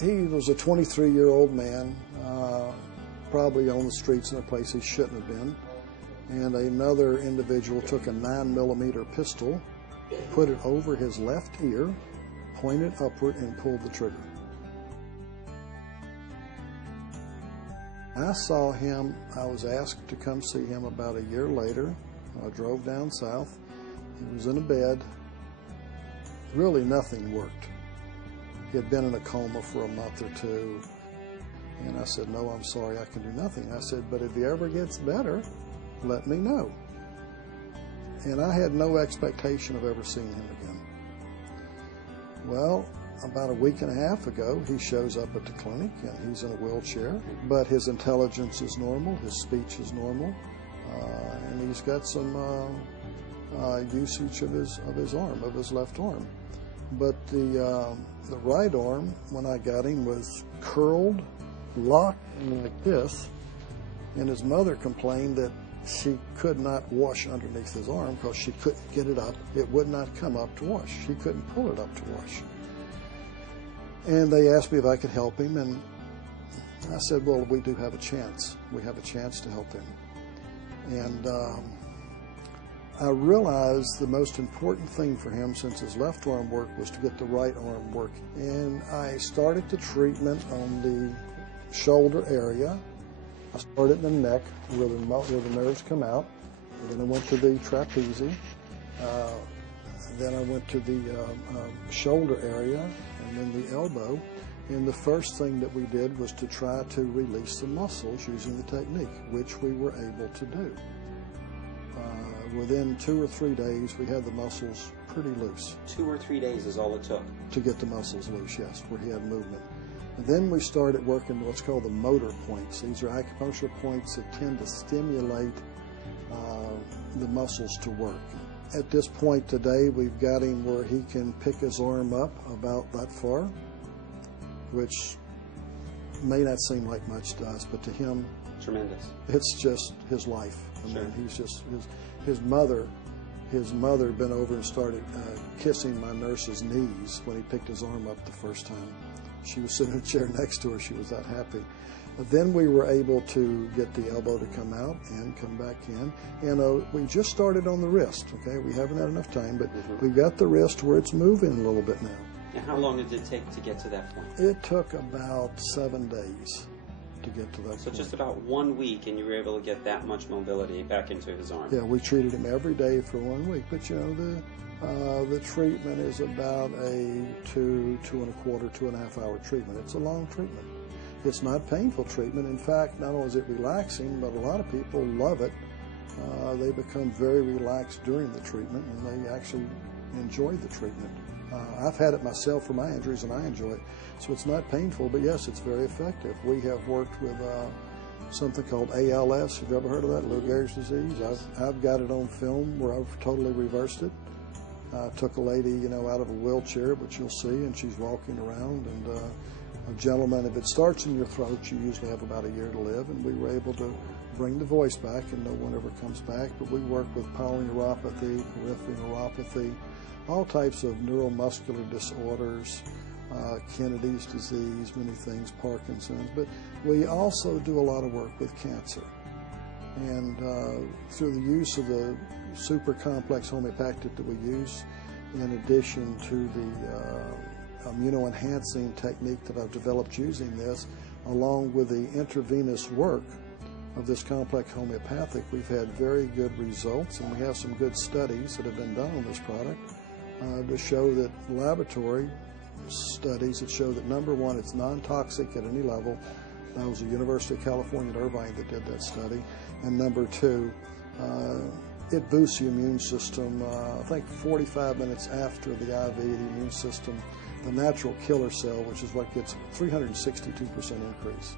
He was a 23-year-old man, probably on the streets in a place he shouldn't have been. And another individual took a 9mm pistol, put it over his left ear, pointed upward, and pulled the trigger. I saw him. I was asked to come see him about a year later. I drove down south. He was in a bed. Really nothing worked. He had been in a coma for a month or two. And I said, "No, I'm sorry, I can do nothing." I said, "But if he ever gets better, let me know." And I had no expectation of ever seeing him again. Well, about a week and a half ago, he shows up at the clinic, and he's in a wheelchair, but his intelligence is normal, his speech is normal, and he's got some usage of his arm, of his left arm. But the right arm, when I got him, was curled, locked like this, and his mother complained that she could not wash underneath his arm because she couldn't get it up. It would not come up to wash. She couldn't pull it up to wash. And they asked me if I could help him, and I said, "Well, we do have a chance. We have a chance to help him." And I realized the most important thing for him, since his left arm worked, was to get the right arm working. And I started the treatment on the shoulder area. I started in the neck where the nerves come out. And then I went to the trapezius. Then I went to the shoulder area and then the elbow. And the first thing that we did was to try to release the muscles using the technique, which we were able to do. Within 2 or 3 days, we had the muscles pretty loose. 2 or 3 days is all it took? To get the muscles loose, yes, where he had movement. And then we started working what's called the motor points. These are acupuncture points that tend to stimulate the muscles to work. At this point today, we've got him where he can pick his arm up about that far, which may not seem like much to us, but to him, tremendous. It's just his life. I Sure. mean, he's just his mother had been over and started kissing my nurse's knees when he picked his arm up the first time. She was sitting in a chair next to her. She was that happy. But then we were able to get the elbow to come out and come back in. And we just started on the wrist, okay? We haven't had enough time, but we got the wrist where it's moving a little bit now. And how long did it take to get to that point? It took about 7 days to get to that point. So just about 1 week, and you were able to get that much mobility back into his arm. Yeah, we treated him every day for 1 week. But, you know, the treatment is about a 2.25 hour treatment. It's a long treatment. It's not painful treatment. In fact, not only is it relaxing, but a lot of people love it. They become very relaxed during the treatment, and they actually enjoy the treatment. I've had it myself for my injuries, and I enjoy it. So it's not painful, but yes, it's very effective. We have worked with something called ALS. Have you ever heard of that? Lou Gehrig's disease. I've got it on film where I've totally reversed it. Took a lady, you know, out of a wheelchair, which you'll see, and she's walking around. And a gentleman, if it starts in your throat, you usually have about a year to live. And we were able to bring the voice back, and no one ever comes back. But we work with polyneuropathy, peripheral neuropathy, all types of neuromuscular disorders, Kennedy's disease, many things, Parkinson's. But we also do a lot of work with cancer. And through the use of the super complex homeopathic that we use, in addition to the immunoenhancing technique that I've developed using this, along with the intravenous work of this complex homeopathic, we've had very good results, and we have some good studies that have been done on this product to show that laboratory studies that show that, number one, it's non-toxic at any level. That was the University of California at Irvine that did that study. And number two, it boosts the immune system. I think 45 minutes after the IV, the immune system, the natural killer cell, which is what gets 362% increase.